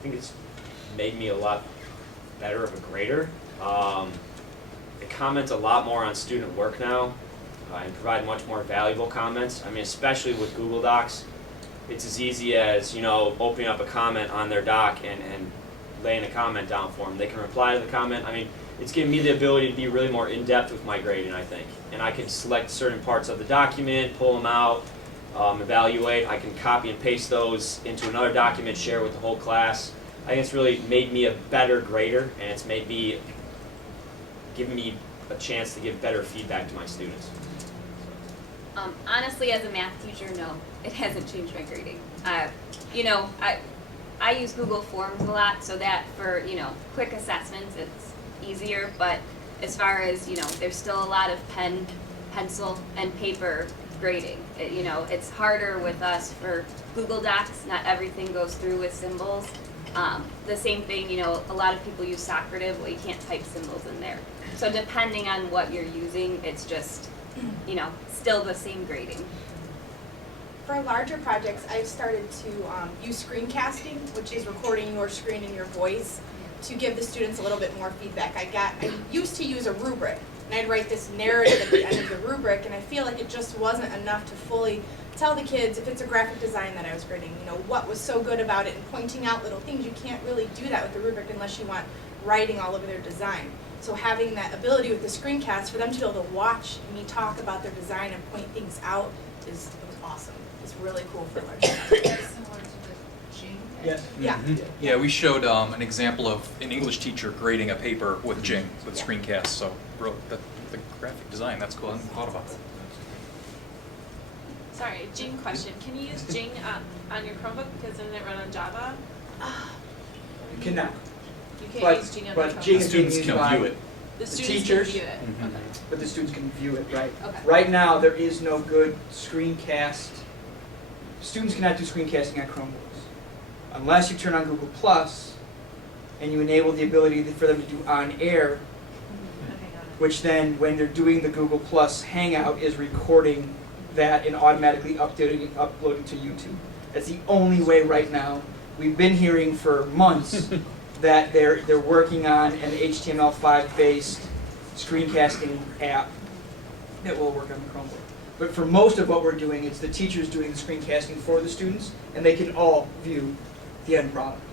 think it's made me a lot better of a grader. It comments a lot more on student work now and provide much more valuable comments. I mean, especially with Google Docs, it's as easy as, you know, opening up a comment on their doc and laying a comment down for them. They can reply to the comment. I mean, it's given me the ability to be really more in-depth with my grading, I think. And I can select certain parts of the document, pull them out, evaluate. I can copy and paste those into another document, share with the whole class. I think it's really made me a better grader, and it's made me, given me a chance to give better feedback to my students. Honestly, as a math teacher, no, it hasn't changed my grading. You know, I use Google Forms a lot, so that for, you know, quick assessments, it's easier, but as far as, you know, there's still a lot of pen, pencil, and paper grading. You know, it's harder with us for Google Docs. Not everything goes through with symbols. The same thing, you know, a lot of people use Socrative, well, you can't type symbols in there. So depending on what you're using, it's just, you know, still the same grading. For larger projects, I've started to use screencasting, which is recording your screen and your voice, to give the students a little bit more feedback. I used to use a rubric, and I'd write this narrative at the end of the rubric, and I feel like it just wasn't enough to fully tell the kids, if it's a graphic design that I was grading, you know, what was so good about it, and pointing out little things. You can't really do that with the rubric unless you want writing all over their design. So having that ability with the screencast for them to be able to watch me talk about their design and point things out was awesome. It's really cool for large projects. Similar to the Jing? Yes. Yeah. Yeah, we showed an example of an English teacher grading a paper with Jing, with screencasts. So, the graphic design, that's cool. I hadn't thought about that. Sorry, Jing question. Can you use Jing on your Chromebook because doesn't it run on Java? You cannot. You can't But- use Jing on but your Jing The is Chromebook. being students used can by view it. The the students teachers. can view it. Mhm. Okay. But the students can view it, right? Okay. Right now, there is no good screencast. Students cannot do screencasting on Chromebooks unless you turn on Google Plus and you enable the ability for them to do on-air, Okay, got it. which then, when they're doing the Google Plus Hangout, is recording that and automatically updating and uploading to YouTube. That's the only way right now. We've been hearing for months that they're working on an HTML5 based screencasting app that will work on the Chromebook. But for most of what we're doing, it's the teachers doing the screencasting for the students, and they can all view the end product.